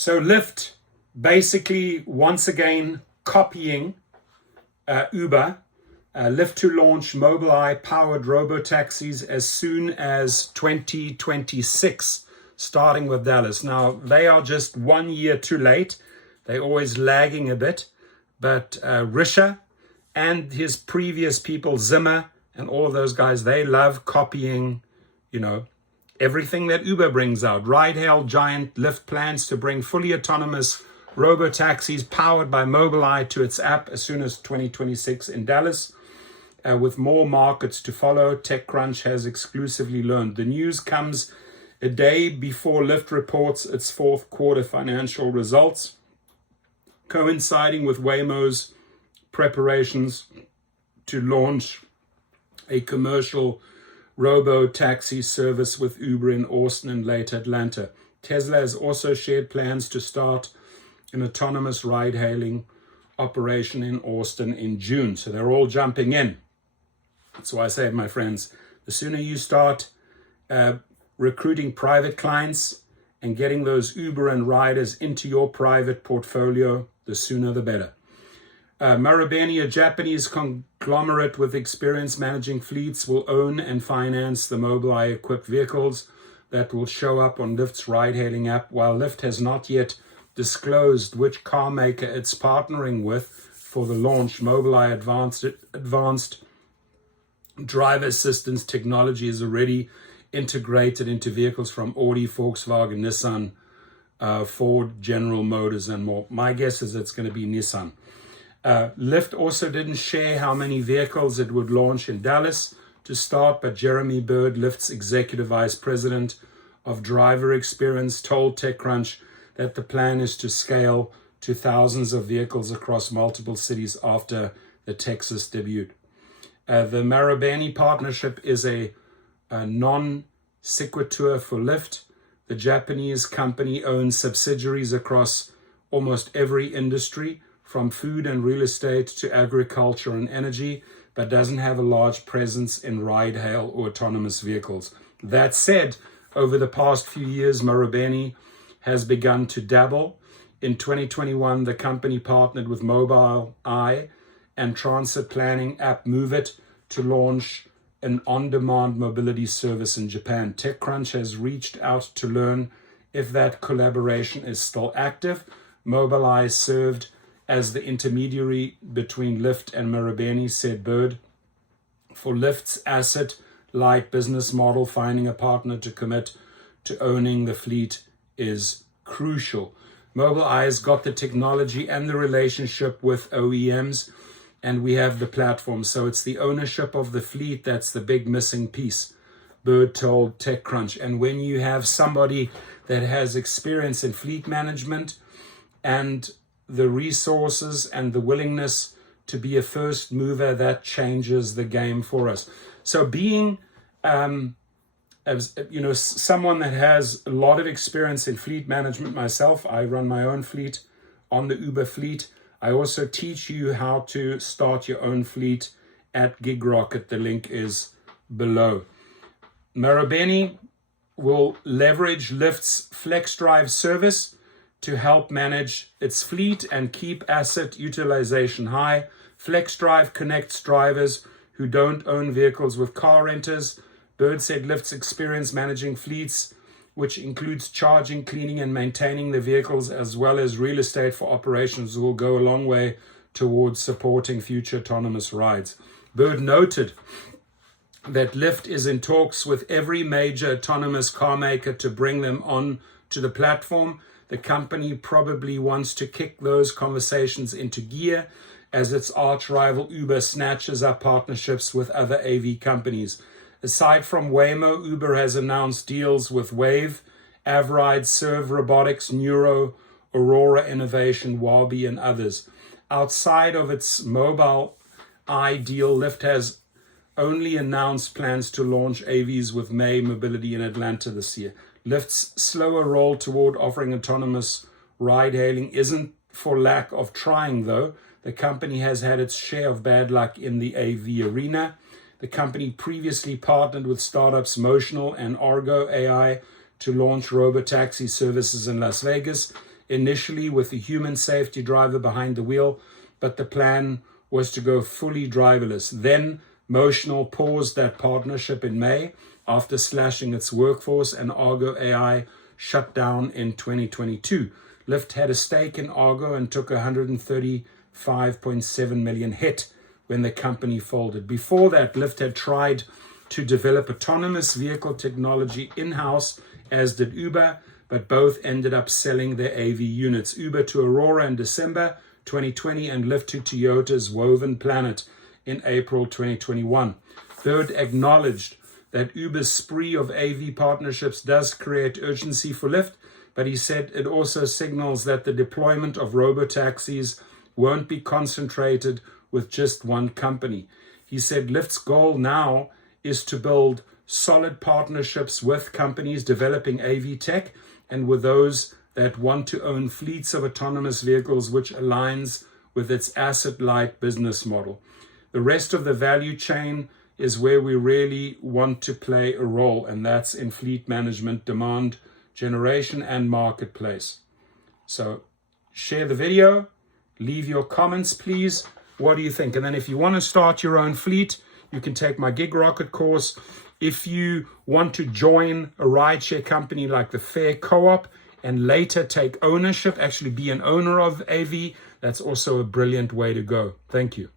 So Lyft basically once again copying Uber. Lyft to launch MOBILEYE powered Robotaxis as soon as 2026, starting with Dallas. Now, they are just 1 year too late. They're always lagging a bit. But Risha and his previous people, Zimmer and all of those guys, they love copying, everything that Uber brings out. Ride-hail giant Lyft plans to bring fully autonomous Robotaxis powered by MOBILEYE to its app as soon as 2026 in Dallas. With more markets to follow, TechCrunch has exclusively learned. The news comes a day before Lyft reports its fourth quarter financial results, coinciding with Waymo's preparations to launch a commercial robo-taxi service with Uber in Austin and late Atlanta. Tesla has also shared plans to start an autonomous ride-hailing operation in Austin in June. So they're all jumping in. That's why I say, my friends, the sooner you start recruiting private clients and getting those Uber and riders into your private portfolio, the sooner the better. Marubeni, a Japanese conglomerate with experience managing fleets, will own and finance the MOBILEYE-equipped vehicles that will show up on Lyft's ride-hailing app, while Lyft has not yet disclosed which car maker it's partnering with for the launch. MOBILEYE advanced driver assistance technology is already integrated into vehicles from Audi, Volkswagen, Nissan, Ford, General Motors, and more. My guess is it's going to be Nissan. Lyft also didn't share how many vehicles it would launch in Dallas to start, but Jeremy Bird, Lyft's executive vice president of driver experience, told TechCrunch that the plan is to scale to thousands of vehicles across multiple cities after the Texas debut. The Marubeni partnership is a non-sequitur for Lyft. The Japanese company owns subsidiaries across almost every industry, from food and real estate to agriculture and energy, but doesn't have a large presence in ride-hail or autonomous vehicles. That said, over the past few years, Marubeni has begun to dabble. In 2021, the company partnered with MOBILEYE and transit planning app MoveIt to launch an on-demand mobility service in Japan. TechCrunch has reached out to learn if that collaboration is still active. MOBILEYE served as the intermediary between Lyft and Marubeni, said Bird. For Lyft's asset-light business model, finding a partner to commit to owning the fleet is crucial. MOBILEYE's got the technology and the relationship with OEMs, and we have the platform. So it's the ownership of the fleet that's the big missing piece, Bird told TechCrunch. And when you have somebody that has experience in fleet management and the resources and the willingness to be a first mover, that changes the game for us. So being someone that has a lot of experience in fleet management myself, I run my own fleet on the Uber fleet. I also teach you how to start your own fleet at GigRocket. The link is below. Marubeni will leverage Lyft's FlexDrive service to help manage its fleet and keep asset utilization high. FlexDrive connects drivers who don't own vehicles with car renters. Bird said Lyft's experience managing fleets, which includes charging, cleaning, and maintaining the vehicles, as well as real estate for operations, will go a long way towards supporting future autonomous rides. Bird noted that Lyft is in talks with every major autonomous car maker to bring them on to the platform. The company probably wants to kick those conversations into gear as its arch rival Uber snatches up partnerships with other AV companies. Aside from Waymo, Uber has announced deals with Wave, Avride, Serve Robotics, Neuro, Aurora Innovation, Wabi, and others. Outside of its MOBILEYE deal, Lyft has only announced plans to launch AVs with May Mobility in Atlanta this year. Lyft's slower roll toward offering autonomous ride-hailing isn't for lack of trying, though. The company has had its share of bad luck in the AV arena. The company previously partnered with startups Motional and Argo AI to launch robotaxi services in Las Vegas. initially with a human safety driver behind the wheel, but the plan was to go fully driverless. Then Motional paused that partnership in May after slashing its workforce, and Argo AI shut down in 2022. Lyft had a stake in Argo and took a 135.7 million hit when the company folded. Before that, Lyft had tried to develop autonomous vehicle technology in-house, as did Uber, but both ended up selling their AV units. Uber to Aurora in December 2020 and Lyft to Toyota's Woven Planet in April 2021. Bird acknowledged that Uber's spree of AV partnerships does create urgency for Lyft, but he said it also signals that the deployment of robotaxis won't be concentrated with just one company. He said Lyft's goal now is to build solid partnerships with companies developing AV tech and with those that want to own fleets of autonomous vehicles, which aligns with its asset-light business model. The rest of the value chain is where we really want to play a role, and that's in fleet management, demand generation, and marketplace. So share the video, leave your comments, please. What do you think? And then if you want to start your own fleet, you can take my Gig Rocket course. If you want to join a rideshare company like the Fair Co-op and later take ownership, actually be an owner of AV, that's also a brilliant way to go. Thank you.